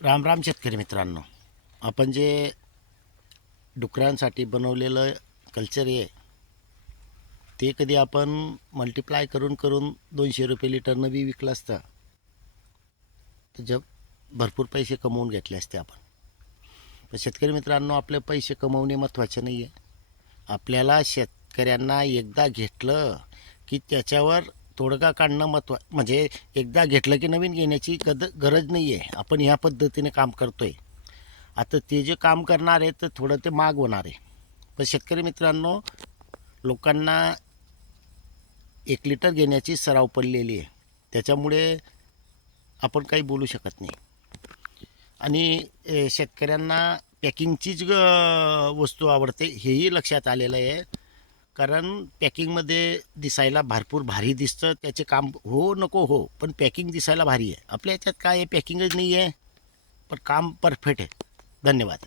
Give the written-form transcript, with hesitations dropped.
राम राम शेतकरी मित्रांनो. आपण जे डुकरांसाठी बनवलेलं कल्चर आहे ते कधी आपण मल्टिप्लाय करून करून 200 रुपये लिटरनं बी विकलं असतं तर जब भरपूर पैसे कमवून घेतले असते आपण. तर शेतकरी मित्रांनो, आपले पैसे कमवणे महत्त्वाचे नाही आहे. आपल्याला शेतकऱ्यांना एकदा घेतलं की त्याच्यावर तोडगा काढणं म्हणजे एकदा घेतलं की नवीन घेण्याची गरज नाही आहे. आपण ह्या पद्धतीने काम करतो आहे. आता ते जे काम करणार आहे तर थोडं ते माग होणार आहे. पण शेतकरी मित्रांनो, लोकांना 1 लिटर घेण्याची सराव पडलेली आहे. त्याच्यामुळे आपण काही बोलू शकत नाही. आणि शेतकऱ्यांना पॅकिंगचीच वस्तू आवडते हेही लक्षात आलेलं आहे. कारण पॅकिंगमध्ये दिसायला भरपूर भारी दिसतं, त्याचे काम हो नको हो, पण पॅकिंग दिसायला भारी आहे. आपल्या ह्याच्यात काय आहे, पॅकिंगच नाही आहे पण काम परफेक्ट आहे. धन्यवाद.